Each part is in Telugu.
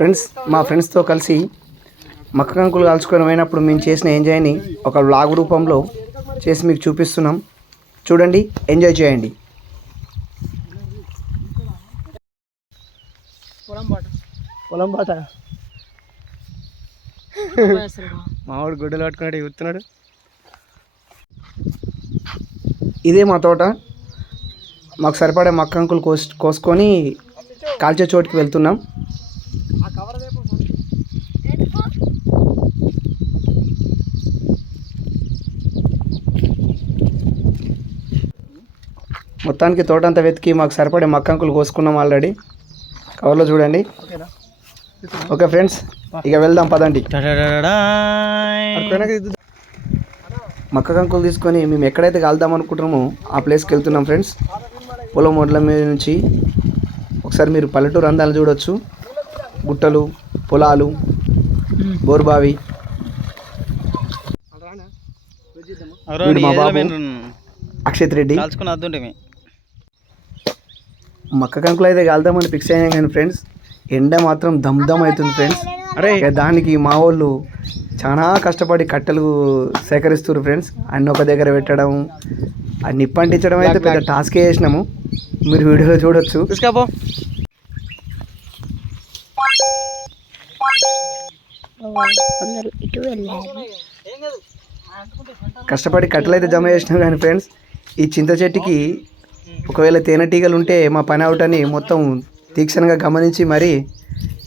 ఫ్రెండ్స్ మా ఫ్రెండ్స్తో కలిసి మక్క కంకులు కాల్చుకొని పోయినప్పుడు మేము చేసిన ఎంజాయ్ని ఒక వ్లాగ్ రూపంలో చేసి మీకు చూపిస్తున్నాం. చూడండి, ఎంజాయ్ చేయండి. పొలం బాట మావాడు గుడ్డలు పట్టుకున్నాడు, చూస్తున్నాడు. ఇదే మా తోట. మాకు సరిపడే మక్క కంకులు కోసుకొని కాల్చే చోటుకి వెళ్తున్నాం. మొత్తానికి తోట అంతా వెతికి మాకు సరిపడే మక్క కంకులు కోసుకున్నాం ఆల్రెడీ. కవర్లో చూడండి. ఓకే ఫ్రెండ్స్, ఇక వెళ్దాం పదండి. మక్క కంకులు తీసుకొని మేము ఎక్కడైతే కాల్దాం అనుకుంటున్నామో ఆ ప్లేస్కి వెళ్తున్నాం ఫ్రెండ్స్. పొలం ఒడ్ల మీద నుంచి ఒకసారి మీరు పల్లెటూరు అందాలు చూడొచ్చు. గుట్టలు, పొలాలు, బోర్బావి. మా బాబు అక్షిత్ రెడ్డి. మక్క కంకులు అయితే కాల్దామని ఫిక్స్ అయినా కానీ ఫ్రెండ్స్, ఎండ మాత్రం దమ్ అవుతుంది ఫ్రెండ్స్. దానికి మా వాళ్ళు చాలా కష్టపడి కట్టెలు సేకరిస్తారు ఫ్రెండ్స్. అన్ని ఒక దగ్గర పెట్టడం, ఆ నిప్పంటించడం అయితే పెద్ద టాస్కే చేసినాము. మీరు వీడియోలో చూడొచ్చు. కష్టపడి కట్టెలు అయితే జమ చేసినాం కానీ ఫ్రెండ్స్, ఈ చింత చెట్టుకి ఒకవేళ తేనెటీగలు ఉంటే మా పని అవుట్ అని మొత్తం తీక్షణంగా గమనించి మరీ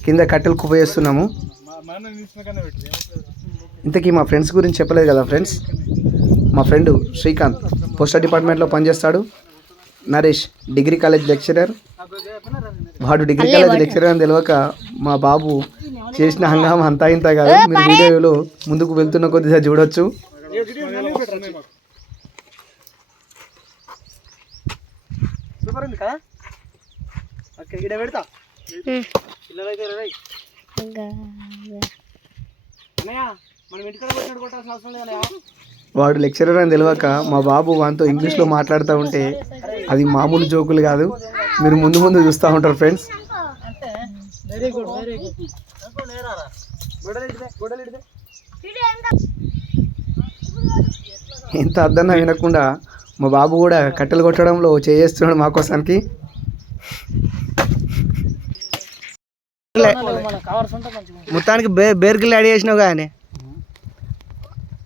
కింద కట్టెలు కుప్పేస్తున్నాము. ఇంతకీ మా ఫ్రెండ్స్ గురించి చెప్పలేదు కదా ఫ్రెండ్స్. మా ఫ్రెండ్ శ్రీకాంత్ పోస్టల్ డిపార్ట్మెంట్లో పనిచేస్తాడు. Naresh degree college lecturer. వాడు డిగ్రీ కాలేజ్ లెక్చరర్ అని తెలియక మా బాబు చేసిన హంగామా అంతా ఇంత కాదు. మీరు వీడియోలో ముందుకు వెళ్తున్న కొద్దిగా చూడొచ్చు. వాడు లెక్చరర్ అని తెలియక మా బాబు వానితో ఇంగ్లీష్లో మాట్లాడుతూ ఉంటే అది మామూలు జోకులు కాదు. మీరు ముందు ముందు చూస్తూ ఉంటారు ఫ్రెండ్స్. ఎంత అద్దన్నా వినకుండా మా బాబు కూడా కట్టెలు కొట్టడంలో చేస్తున్నాడు మా కోసానికి. మొత్తానికి బేర్గిల్ యాడ్ చేసినావు కానీ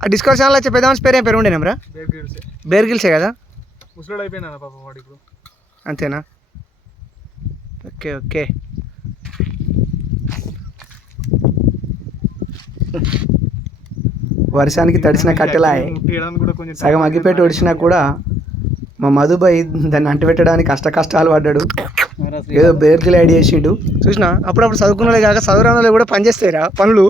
ఆ డిస్కౌంట్ ఛానల్ వచ్చే పెద్ద పేరు ఏం పేరు ఉండేనమ్రా? బేర్గిల్సే కదా? అంతేనా? Okay okay. వర్షానికి తడిసిన కట్టెలా సగం అగ్గిపెట్టి ఒడిచినా కూడా మా మధుబాయ్ దాన్ని అంటిపెట్టడానికి కష్టాలు పడ్డాడు. ఏదో బేర్గిల్ యాడ్ చేసిండు. చూసినా అప్పుడప్పుడు చదువుకున్నలే కాక చదువురానులే కూడా పనిచేస్తాయిరా పనులు.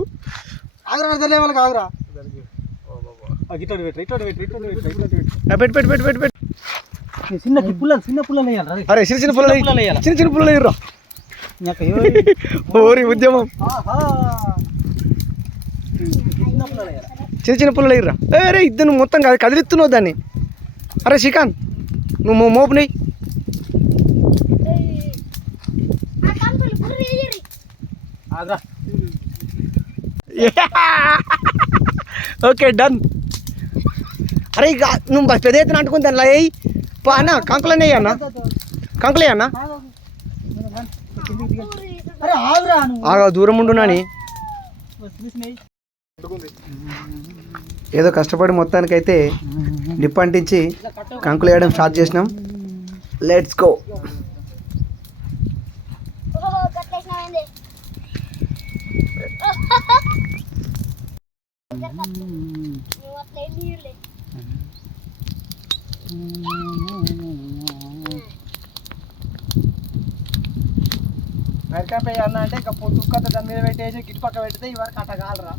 అరే చిన్న పుల్లలు ఇర్రా. ఓరి ఉద్యమం. చిన్న పుల్లలు ఇర్రా. అరే ఇద్దరు మొత్తం కదిలిస్తున్నావు దాన్ని. అరే శ్రీకాంత్, నువ్వు మోపు నెయ్యి. Okay done. అరే ఇక నువ్వు పెద్ద ఎత్తున అంటుకుని దానిలో వేయి పా అన్న. కంకులనే అన్న, కంకులే అన్న. ఆగా దూరం ఉండునాని. ఏదో కష్టపడి మొత్తానికైతే నిప్పంటించి కంకులు వేయడం స్టార్ట్ చేసినాం. Let's go. మెరకాయ అన్న అంటే ఇక తుక్కత దాని మీద పెట్టేసి గిట్టు పక్క పెడితే ఇవరకు అట్ట కాలరా.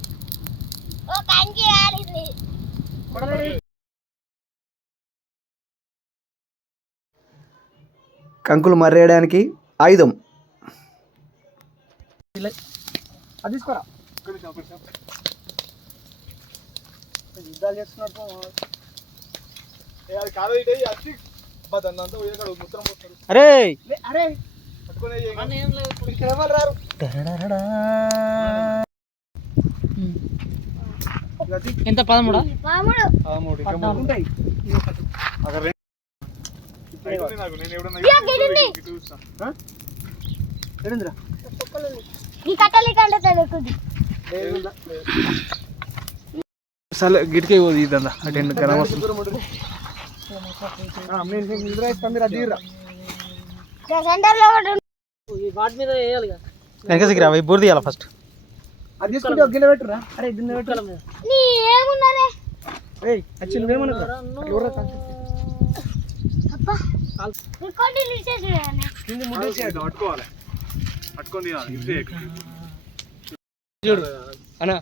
కంకులు మర్రేయడానికి ఆయుధం అది తీసుకోరా. యుద్ధాలు చేస్తున్నట్టు అరే అరే ఎంత 13 గిటికే పోదు ఇదంతా అటెండ్ కరామ వాటి మీద వేయాలి వెనకసికి రా బూర తీయాలి ఫస్ట్ అది తీసుకుంటే ఒక గిన్నె పెట్టురా అరే గిన్నె పెట్టు చూడు అన్న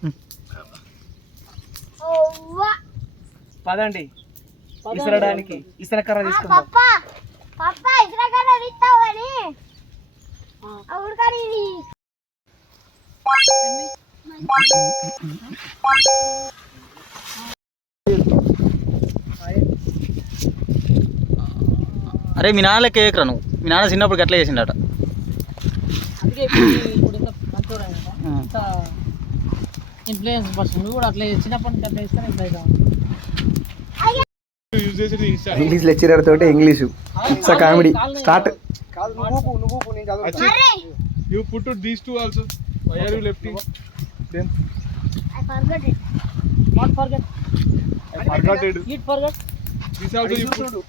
పదండి ఇసరడానికి ఇసరకర్ర తీసుకుందాం అరే మీ నాన్న లెక్క ఎక్కరా నువ్వు మీ నాన్న చిన్నప్పుడు గట్ల చేసిండట అందుకే ఇప్పుడు ఇంత మంచోడు ఇన్ఫ్లుయెన్స్ పర్సన్ నువ్వు కూడా అట్లా చిన్నప్పటి నుంచి అట్లా ఇస్తాను ఇంత ఇంగ్లీష్ లెక్చరర్ తోటి English it's comedy start You put these two also. Why are you lifting them? I forgot it. Not forget. I forgot it. Eat forget. This also you put.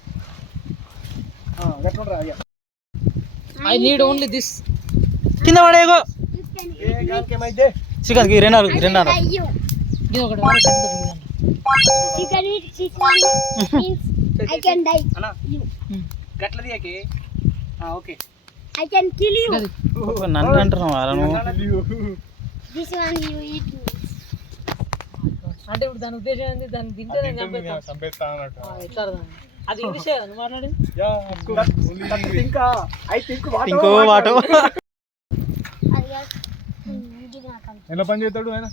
I need only this. కింద పడేగో చికెన్ ఈ రెండు ఇది ఒకటి వాడు okay I can kill you. నన్ను అంటున్నావు అలా నువ్వు This one you eat. అంటే ఇప్పుడు దాని ఉద్దేశం ఏంది దాన్ని తింటే నేను చంపేస్తాను ఎట్లా అర్థం అది ఇంగ్లీషే నువ్వు మాట్లాడి ఇంకో వాటో ఎలా పని చేస్తాడు ఆయన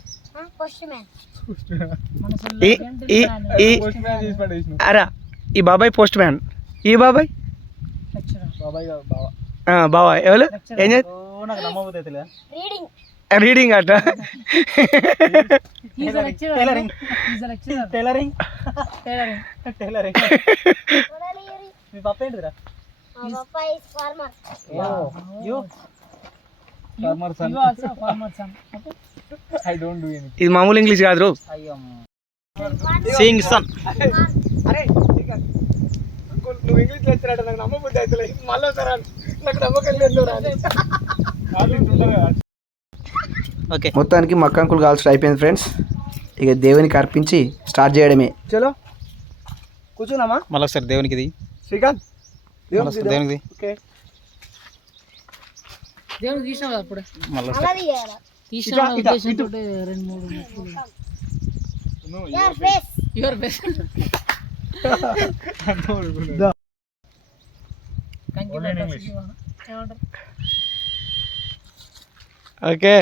Postman. అరా ఈ బాబాయ్ పోస్ట్ మ్యాన్ ఈ బాబాయ్ బాబాయ్ బాబా బాబాయ్ ఎవరు ఏం చేస్తా నాకు నమ్మబోతే Reading. రీడింగ్ అట tailoring tailoring tailoring What are you reading? మీ పప్ప ఏంటిదిరా Papa is farmer. You farmer son. You also farmer son. Okay. I don't do anything. ఇది మామూలు ఇంగ్లీష్ కాదు సింగ్ సన్ అరే నువ్వు ఇంగ్లీష్ లెక్చర్ నాకు నమ్మబుద్ధి అవుతుంది మళ్ళీ సార్ నాకు నమ్మకం లేదు ఓకే మొత్తానికి మక్కంకులు కాల్చడం అయిపోయింది ఫ్రెండ్స్ ఇక దేవునికి అర్పించి స్టార్ట్ చేయడమే చలో కూర్చున్నామా మళ్ళీ ఒకసారి దేవునికి ఇది శ్రీకాంత్ దేవునికి ఓకే దేవుడు తీసినావు కదా అప్పుడే మళ్ళీ Aladi yara. తీసిన ఉద్దేశంతో 2-3 Your face. యువర్ బెస్ట్ ఏమంటారు ఓకే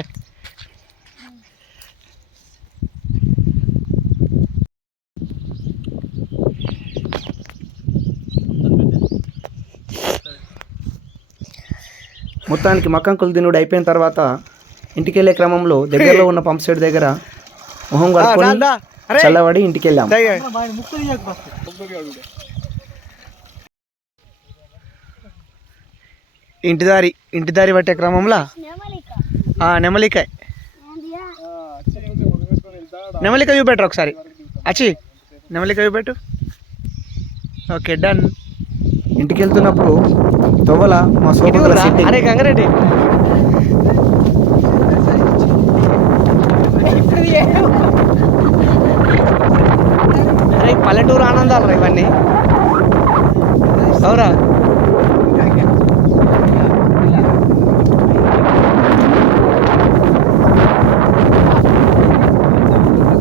మొత్తానికి మక్కంకులు తినుడు అయిపోయిన తర్వాత ఇంటికి వెళ్ళే క్రమంలో దగ్గరలో ఉన్న పంప్ సెట్ దగ్గర మొహం కడుక్కొని చల్లబడి ఇంటికి వెళ్ళాం ఇంటి దారి పట్టే క్రమంలో Nemalika. నెమలికాయ And yeah. నెమలిక చూపెట్టరు ఒకసారి అచ్చి నెమలిక చూపెట్టు ఓకే డన్ ఇంటికి వెళ్తున్నప్పుడు తొవ్వల మా సోదరుల సిట్టింగ్ అరే గంగారెడ్డి అరే పల్లెటూరు ఆనందాలు రా ఇవన్నీ అవురా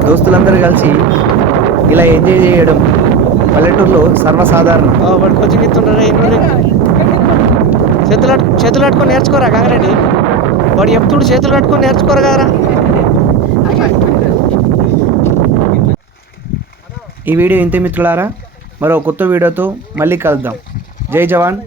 దోస్తులందరూ కలిసి ఇలా ఎంజాయ్ చేయడం పల్లెటూరులో సర్వసాధారణం వాడు కొంచెం ఎత్తుంటారా చేతులు కట్టుకొని నేర్చుకోరా గంగారెడ్డి వాడు ఎప్పుడు చేతులు కట్టుకొని నేర్చుకోరు కదరా ఈ వీడియో ఇంతే మిత్రులారా మరో కొత్త వీడియోతో మళ్ళీ కలుద్దాం జై జవాన్